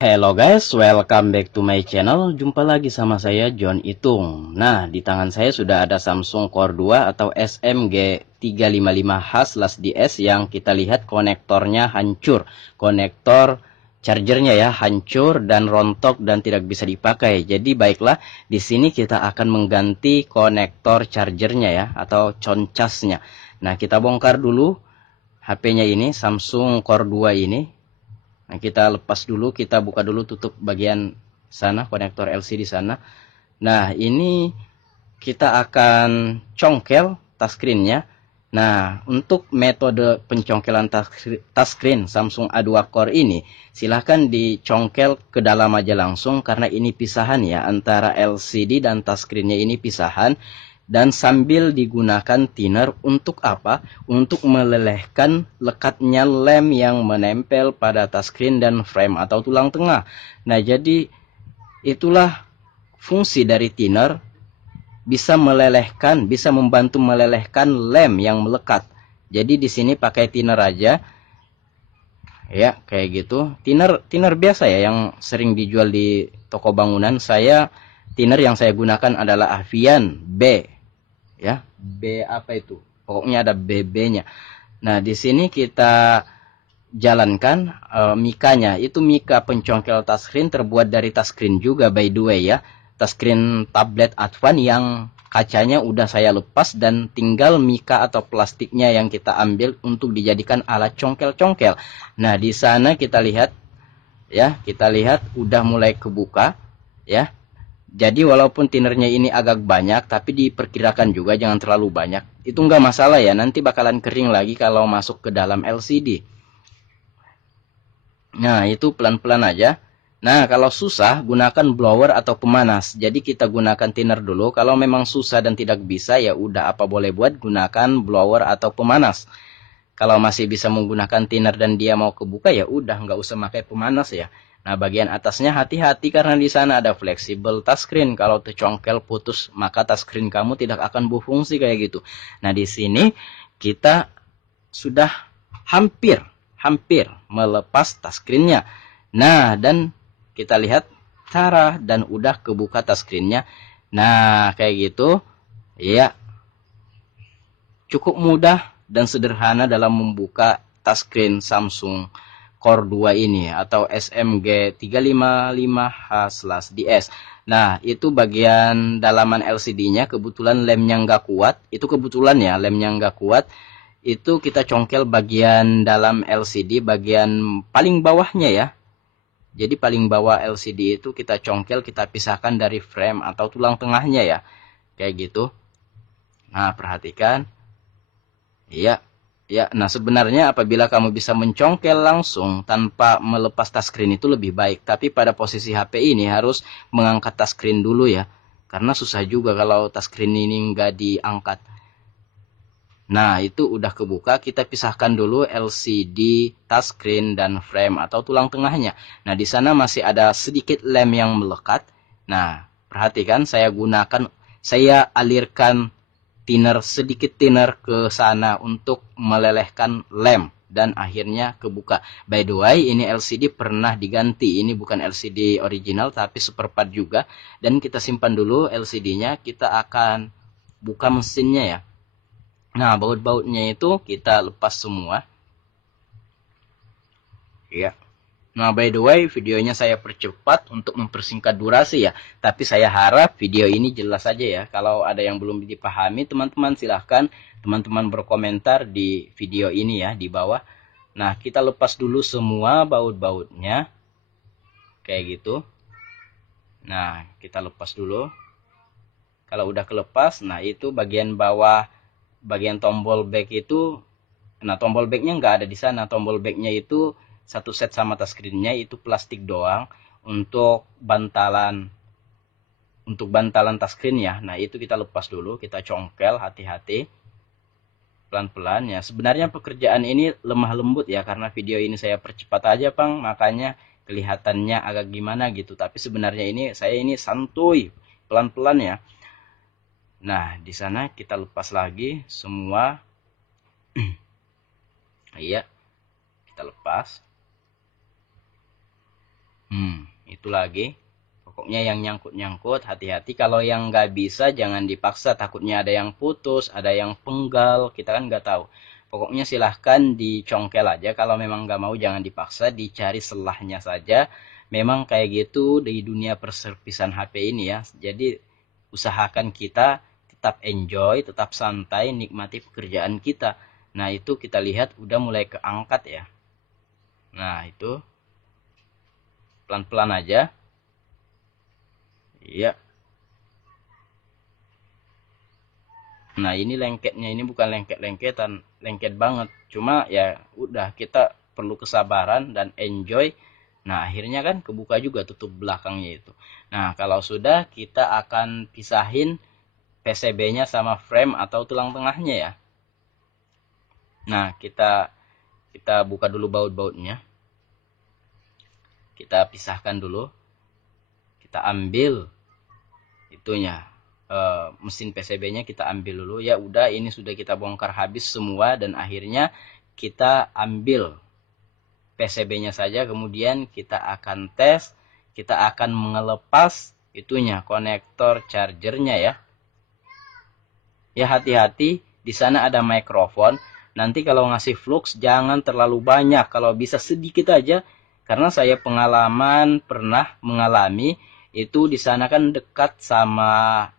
Hello guys, welcome back to my channel. Jumpa lagi sama saya John Itung. Nah, di tangan saya sudah ada Samsung Core 2 atau SMG355H/DS yang kita lihat konektornya hancur. Konektor chargernya ya hancur dan rontok dan tidak bisa dipakai. Jadi baiklah, di sini kita akan mengganti konektor chargernya ya atau concasnya. Nah, kita bongkar dulu HP-nya ini, Samsung Core 2 ini. Nah, kita lepas dulu, kita buka dulu tutup bagian sana, konektor LCD sana. Nah, ini kita akan congkel touchscreen-nya. Nah, untuk metode pencongkelan touchscreen Samsung A2 Core ini, silahkan dicongkel ke dalam aja langsung karena ini pisahan ya, antara LCD dan touchscreen-nya ini pisahan. Dan sambil digunakan thinner untuk apa? Untuk melelehkan lekatnya lem yang menempel pada touchscreen dan frame atau tulang tengah. Nah, jadi itulah fungsi dari thinner, bisa melelehkan, bisa membantu melelehkan lem yang melekat. Jadi di sini pakai thinner aja. Ya, kayak gitu. Thinner biasa ya yang sering dijual di toko bangunan. Thinner yang saya gunakan adalah Avian B. Ya, B apa itu? Pokoknya ada BB-nya. Nah, di sini kita jalankan mikanya. Itu mika pencongkel touchscreen terbuat dari touchscreen juga by the way ya. Touchscreen tablet Advan yang kacanya udah saya lepas dan tinggal mika atau plastiknya yang kita ambil untuk dijadikan alat congkel-congkel. Nah, di sana kita lihat ya, kita lihat udah mulai kebuka ya. Jadi walaupun thinnernya ini agak banyak, tapi diperkirakan juga jangan terlalu banyak. Itu nggak masalah ya, nanti bakalan kering lagi kalau masuk ke dalam LCD. Nah, itu pelan-pelan aja. Nah, kalau susah, gunakan blower atau pemanas. Jadi kita gunakan thinner dulu. Kalau memang susah dan tidak bisa, ya udah apa boleh buat, gunakan blower atau pemanas. Kalau masih bisa menggunakan thinner dan dia mau kebuka, ya udah nggak usah pakai pemanas ya. Nah, bagian atasnya hati-hati karena di sana ada fleksibel touchscreen. Kalau tercongkel putus, maka touchscreen kamu tidak akan berfungsi kayak gitu. Nah, di sini kita sudah hampir melepas touchscreen-nya. Nah, dan kita lihat cara dan udah kebuka touchscreen-nya. Nah, kayak gitu. Ya, cukup mudah dan sederhana dalam membuka touchscreen Samsung Core 2 ini atau SMG355H/DS. Nah, itu bagian dalaman LCD-nya kebetulan lemnya nggak kuat. Itu kebetulan ya, lemnya nggak kuat. Itu kita congkel bagian dalam LCD, bagian paling bawahnya ya. Jadi paling bawah LCD itu kita congkel, kita pisahkan dari frame atau tulang tengahnya ya. Kayak gitu. Nah, perhatikan. Iya, ya. Nah, sebenarnya apabila kamu bisa mencongkel langsung tanpa melepas touchscreen itu lebih baik. Tapi pada posisi HP ini harus mengangkat touchscreen dulu ya. Karena susah juga kalau touchscreen ini nggak diangkat. Nah, itu udah kebuka. Kita pisahkan dulu LCD, touchscreen, dan frame atau tulang tengahnya. Nah, di sana masih ada sedikit lem yang melekat. Nah, perhatikan saya alirkan sedikit thinner ke sana untuk melelehkan lem dan akhirnya kebuka. By the way, ini LCD pernah diganti. Ini bukan LCD original tapi seperempat juga. Dan kita simpan dulu LCD-nya. Kita akan buka mesinnya ya. Nah, baut-bautnya itu kita lepas semua. Ya. Nah, by the way, videonya saya percepat untuk mempersingkat durasi ya. Tapi saya harap video ini jelas saja ya. Kalau ada yang belum dipahami, teman-teman silahkan teman-teman berkomentar di video ini ya, di bawah. Nah, kita lepas dulu semua baut-bautnya. Kayak gitu. Nah, kita lepas dulu. Kalau udah kelepas, nah itu bagian bawah, bagian tombol back itu, nah tombol backnya nggak ada di sana. Tombol backnya itu satu set sama touchscreen-nya itu plastik doang untuk bantalan touchscreen ya. Nah, itu kita lepas dulu, kita congkel hati-hati pelan-pelan ya. Sebenarnya pekerjaan ini lemah lembut ya karena video ini saya percepat aja, Bang. Makanya kelihatannya agak gimana gitu. Tapi sebenarnya saya ini santuy, pelan-pelan ya. Nah, di sana kita lepas lagi semua. Iya. Kita lepas. Itu lagi. Pokoknya yang nyangkut-nyangkut, hati-hati. Kalau yang nggak bisa, jangan dipaksa. Takutnya ada yang putus, ada yang penggal. Kita kan nggak tahu. Pokoknya silahkan dicongkel aja. Kalau memang nggak mau, jangan dipaksa. Dicari selahnya saja. Memang kayak gitu di dunia perservisan HP ini ya. Jadi usahakan kita tetap enjoy, tetap santai, nikmati pekerjaan kita. Nah itu kita lihat udah mulai keangkat ya. Nah itu pelan-pelan aja. Iya. Nah ini lengketnya, ini bukan lengket-lengketan, lengket banget. Cuma ya udah, kita perlu kesabaran dan enjoy. Nah akhirnya kan kebuka juga tutup belakangnya itu. Nah kalau sudah, kita akan pisahin PCB-nya sama frame atau tulang tengahnya ya. Nah kita buka dulu baut-bautnya. Kita pisahkan dulu. Kita ambil itunya, mesin PCB-nya kita ambil dulu. Ya udah, ini sudah kita bongkar habis semua, dan akhirnya kita ambil PCB-nya saja. Kemudian kita akan tes, kita akan melepas itunya, konektor chargernya ya. Ya hati-hati, di sana ada mikrofon. Nanti kalau ngasih flux jangan terlalu banyak, kalau bisa sedikit aja. Karena saya pengalaman pernah mengalami itu, di sana kan dekat sama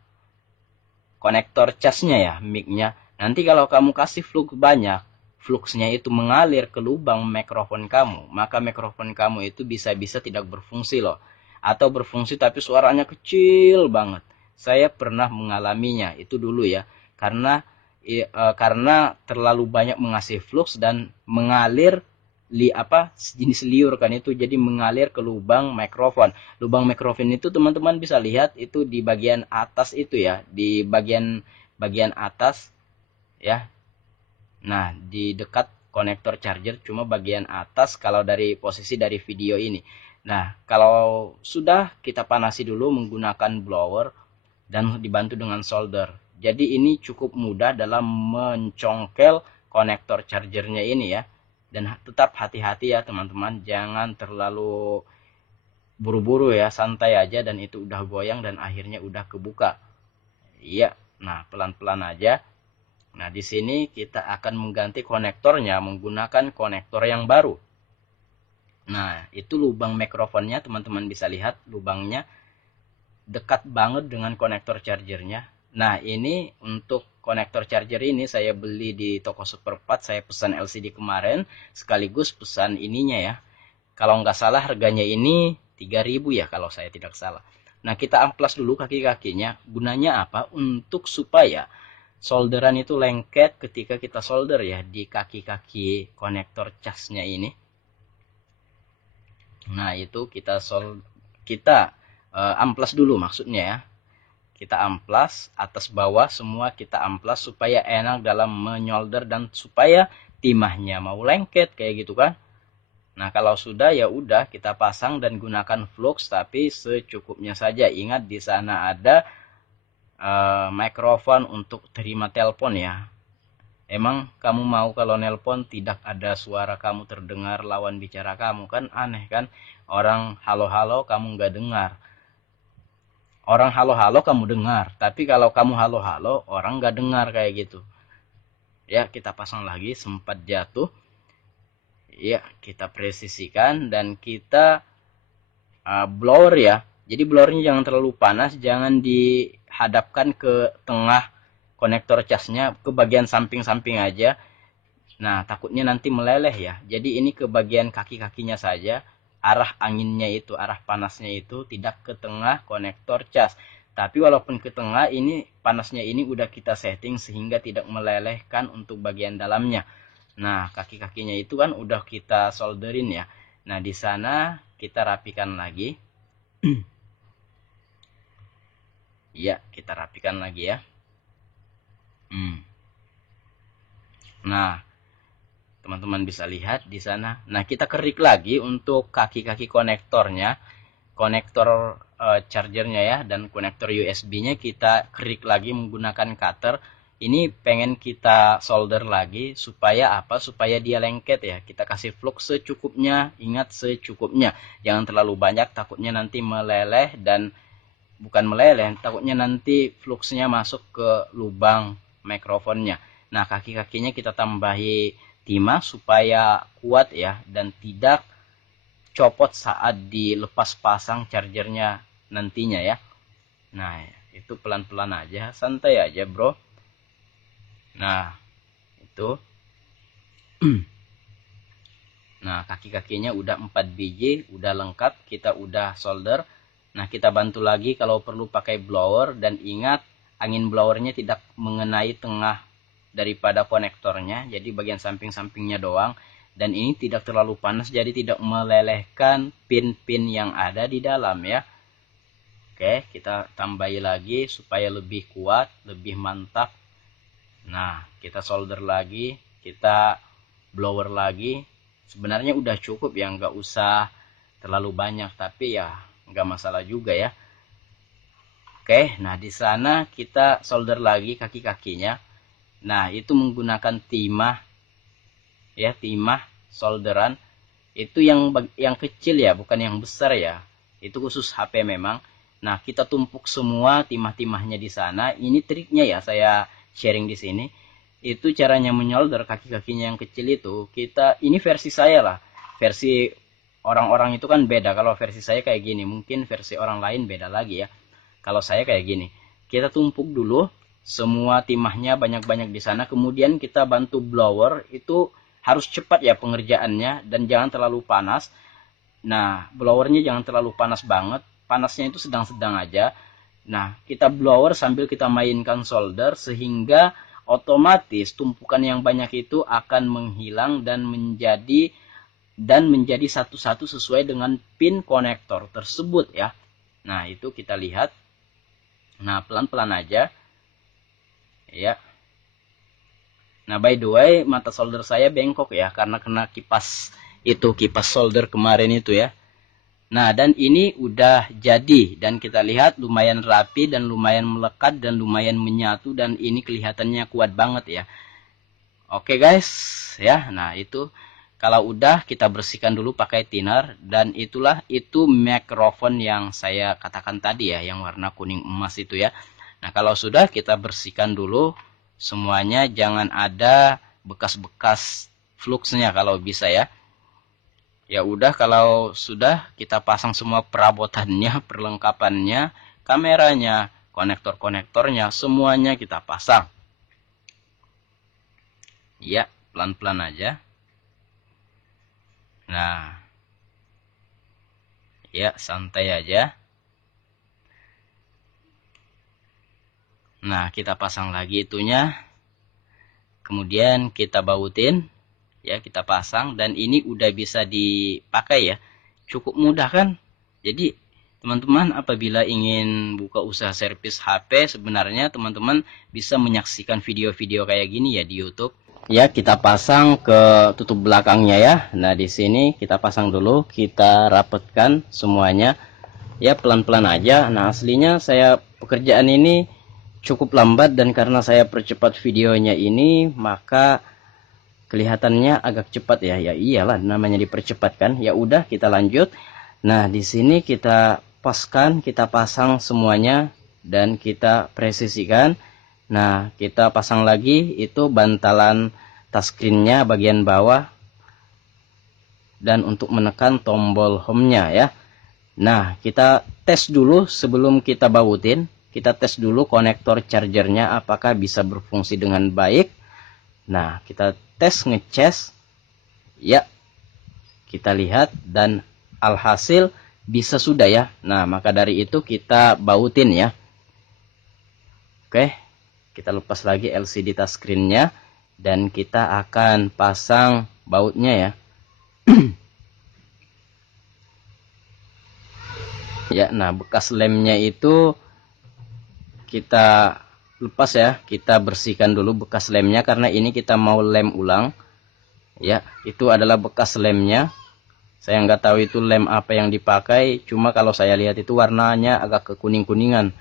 konektor casnya ya, mic-nya. Nanti kalau kamu kasih flux banyak, fluxnya itu mengalir ke lubang mikrofon kamu, maka mikrofon kamu itu bisa-bisa tidak berfungsi loh. Atau berfungsi tapi suaranya kecil banget. Saya pernah mengalaminya itu dulu ya. Karena terlalu banyak mengasih flux dan mengalir jenis liur kan itu, jadi mengalir ke lubang mikrofon. Lubang mikrofon itu teman-teman bisa lihat itu di bagian atas itu ya, di bagian atas ya. Nah di dekat konektor charger, cuma bagian atas kalau dari posisi dari video ini. Nah kalau sudah, kita panasi dulu menggunakan blower dan dibantu dengan solder. Jadi ini cukup mudah dalam mencongkel konektor chargernya ini ya. Dan tetap hati-hati ya teman-teman, jangan terlalu buru-buru ya, santai aja, dan itu udah goyang dan akhirnya udah kebuka. Iya, nah pelan-pelan aja. Nah di sini kita akan mengganti konektornya menggunakan konektor yang baru. Nah itu lubang mikrofonnya, teman-teman bisa lihat lubangnya dekat banget dengan konektor chargernya. Nah ini untuk konektor charger ini saya beli di toko Superpart. Saya pesan LCD kemarin, sekaligus pesan ininya ya. Kalau nggak salah harganya ini 3.000 ya kalau saya tidak salah. Nah kita amplas dulu kaki-kakinya. Gunanya apa? Untuk supaya solderan itu lengket ketika kita solder ya di kaki-kaki konektor casnya ini. Nah itu kita amplas dulu maksudnya ya. Kita amplas atas bawah semua, kita amplas supaya enak dalam menyolder dan supaya timahnya mau lengket kayak gitu kan. Nah kalau sudah ya udah, kita pasang dan gunakan flux tapi secukupnya saja. Ingat di sana ada mikrofon untuk terima telepon ya. Emang kamu mau kalau nelpon tidak ada suara kamu terdengar lawan bicara kamu, kan aneh kan. Orang halo-halo kamu nggak dengar. Orang halo-halo kamu dengar, tapi kalau kamu halo-halo orang nggak dengar kayak gitu. Ya kita pasang lagi, sempat jatuh. Ya kita presisikan dan kita blower ya. Jadi blowernya jangan terlalu panas, jangan dihadapkan ke tengah konektor casnya, ke bagian samping-samping aja. Nah takutnya nanti meleleh ya. Jadi ini ke bagian kaki-kakinya saja. Arah anginnya itu, arah panasnya itu tidak ke tengah konektor cas. Tapi walaupun ke tengah, ini panasnya ini udah kita setting sehingga tidak melelehkan untuk bagian dalamnya. Nah, kaki-kakinya itu kan udah kita solderin ya. Nah, di sana kita rapikan lagi. Ya, kita rapikan lagi ya. Nah, teman-teman bisa lihat di sana. Nah, kita kerik lagi untuk kaki-kaki konektornya, konektor chargernya ya, dan konektor USB-nya kita kerik lagi menggunakan cutter. ini pengen kita solder lagi supaya apa? Supaya dia lengket ya. Kita kasih flux secukupnya, ingat secukupnya. Jangan terlalu banyak, takutnya nanti meleleh dan bukan meleleh, takutnya nanti fluxnya masuk ke lubang mikrofonnya. Nah, kaki-kakinya kita tambahi timah supaya kuat ya dan tidak copot saat dilepas pasang chargernya nantinya ya. Nah, itu pelan-pelan aja, santai aja, bro. Nah, itu. Nah, kaki-kakinya udah 4 biji, udah lengkap, kita udah solder. Nah, kita bantu lagi kalau perlu pakai blower, dan ingat angin blowernya tidak mengenai tengah daripada konektornya, jadi bagian samping-sampingnya doang. Dan ini tidak terlalu panas, jadi tidak melelehkan pin-pin yang ada di dalam ya. Oke, kita tambahi lagi supaya lebih kuat, lebih mantap. Nah, kita solder lagi, kita blower lagi. Sebenarnya udah cukup ya, nggak usah terlalu banyak, tapi ya nggak masalah juga ya. Oke, nah di sana kita solder lagi kaki-kakinya. Nah, itu menggunakan timah ya, timah solderan. Itu yang kecil ya, bukan yang besar ya. Itu khusus HP memang. Nah, kita tumpuk semua timah-timahnya di sana. Ini triknya ya, saya sharing di sini. Itu caranya menyolder kaki-kakinya yang kecil itu. Ini versi saya lah. Versi orang-orang itu kan beda. Kalau versi saya kayak gini, mungkin versi orang lain beda lagi ya. Kalau saya kayak gini, kita tumpuk dulu semua timahnya banyak-banyak di sana. Kemudian kita bantu blower. Itu harus cepat ya pengerjaannya dan jangan terlalu panas. Nah, blowernya jangan terlalu panas banget. Panasnya itu sedang-sedang aja. Nah, kita blower sambil kita mainkan solder sehingga otomatis tumpukan yang banyak itu akan menghilang dan menjadi satu-satu sesuai dengan pin konektor tersebut ya. Nah, itu kita lihat. Nah, pelan-pelan aja. Ya. Nah, by the way, mata solder saya bengkok ya karena kena kipas solder kemarin itu ya. Nah, dan ini udah jadi dan kita lihat lumayan rapi dan lumayan melekat dan lumayan menyatu dan ini kelihatannya kuat banget ya. Oke guys, ya. Nah, itu kalau udah kita bersihkan dulu pakai thinner dan itu mikrofon yang saya katakan tadi ya, yang warna kuning emas itu ya. Nah, kalau sudah kita bersihkan dulu semuanya, jangan ada bekas-bekas fluxnya kalau bisa ya. Ya udah, kalau sudah kita pasang semua perabotannya, perlengkapannya, kameranya, konektor-konektornya, semuanya kita pasang. Ya, pelan-pelan aja. Nah, ya santai aja. Nah, kita pasang lagi itunya. Kemudian kita bautin. Ya, kita pasang dan ini udah bisa dipakai ya. Cukup mudah kan? Jadi teman-teman apabila ingin buka usaha servis HP, sebenarnya teman-teman bisa menyaksikan video-video kayak gini ya di YouTube. Ya, kita pasang ke tutup belakangnya ya. Nah, di sini kita pasang dulu, kita rapatkan semuanya. Ya, pelan-pelan aja. Nah, aslinya saya pekerjaan ini cukup lambat dan karena saya percepat videonya ini, maka kelihatannya agak cepat ya. Ya iyalah, namanya dipercepat kan. Ya udah, kita lanjut. Nah, di sini kita kita pasang semuanya dan kita presisikan. Nah, kita pasang lagi itu bantalan touchscreen-nya bagian bawah dan untuk menekan tombol home-nya ya. Nah, kita tes dulu sebelum kita bautin. Kita tes dulu konektor chargernya apakah bisa berfungsi dengan baik. Nah, kita ngecas ya, kita lihat dan alhasil bisa sudah ya. Nah, maka dari itu kita bautin ya. Oke, kita lepas lagi LCD touchscreen-nya dan kita akan pasang bautnya ya. Ya, nah bekas lemnya itu kita lepas ya, kita bersihkan dulu bekas lemnya karena ini kita mau lem ulang. Ya, itu adalah bekas lemnya. Saya nggak tahu itu lem apa yang dipakai, cuma kalau saya lihat itu warnanya agak kekuning-kuningan.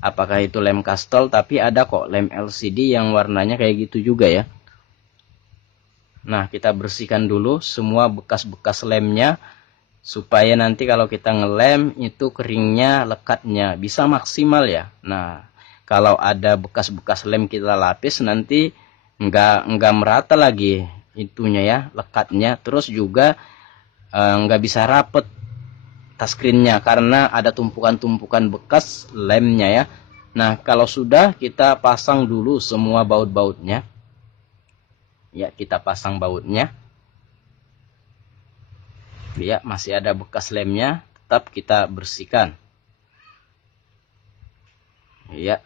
apakah itu lem Castle, tapi ada kok lem LCD yang warnanya kayak gitu juga ya. Nah, kita bersihkan dulu semua bekas-bekas lemnya, supaya nanti kalau kita ngelem itu keringnya, lekatnya bisa maksimal ya. Nah, kalau ada bekas-bekas lem kita lapis, nanti nggak merata lagi itunya ya, lekatnya. Terus juga nggak bisa rapet touchscreen-nya karena ada tumpukan-tumpukan bekas lemnya ya. Nah, kalau sudah, kita pasang dulu semua baut-bautnya. Ya, kita pasang bautnya. Ya, masih ada bekas lemnya, tetap kita bersihkan. Ya,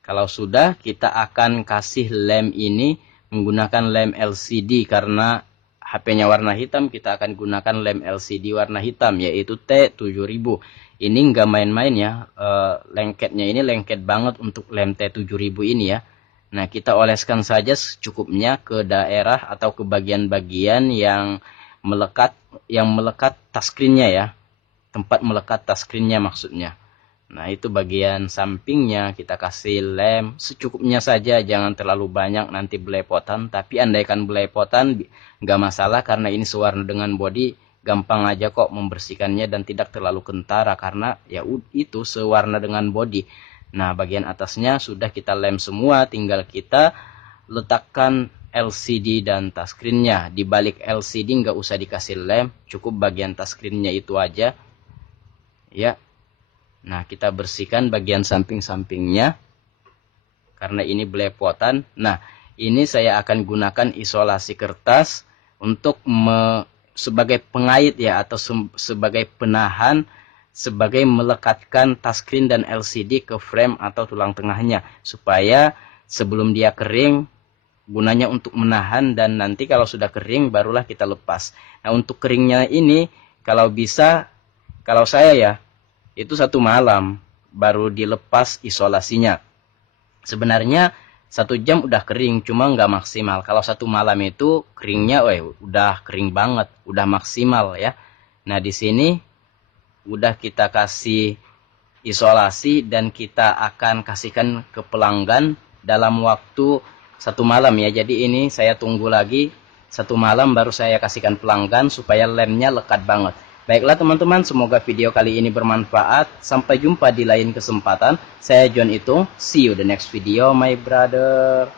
kalau sudah, kita akan kasih lem ini menggunakan lem LCD karena HP-nya warna hitam, kita akan gunakan lem LCD warna hitam, yaitu T7000. Ini nggak main-main ya, lengketnya ini lengket banget untuk lem T7000 ini ya. Nah, kita oleskan saja secukupnya ke daerah atau ke bagian-bagian yang melekat touchscreen-nya ya. Tempat melekat touchscreen-nya maksudnya. Nah, itu bagian sampingnya kita kasih lem secukupnya saja, jangan terlalu banyak nanti belepotan. Tapi andaikan belepotan nggak masalah karena ini sewarna dengan body, gampang aja kok membersihkannya dan tidak terlalu kentara karena ya itu sewarna dengan body. Nah, bagian atasnya sudah kita lem semua, tinggal kita letakkan LCD dan touchscreen-nya. Di balik LCD nggak usah dikasih lem, cukup bagian touchscreen-nya itu aja. Ya. Nah, kita bersihkan bagian samping-sampingnya karena ini belepotan. Nah, ini saya akan gunakan isolasi kertas untuk sebagai pengait ya, atau sebagai penahan, sebagai melekatkan touchscreen dan LCD ke frame atau tulang tengahnya, supaya sebelum dia kering, gunanya untuk menahan, dan nanti kalau sudah kering barulah kita lepas. Nah, untuk keringnya ini kalau bisa, kalau saya ya, itu 1 malam baru dilepas isolasinya. Sebenarnya 1 jam udah kering, cuma nggak maksimal. Kalau 1 malam itu keringnya udah kering banget, udah maksimal ya. Nah, di sini udah kita kasih isolasi dan kita akan kasihkan ke pelanggan dalam waktu 1 malam ya. Jadi ini saya tunggu lagi 1 malam baru saya kasihkan pelanggan supaya lemnya lekat banget. Baiklah teman-teman, semoga video kali ini bermanfaat. Sampai jumpa di lain kesempatan. Saya John Itung. See you the next video my brother.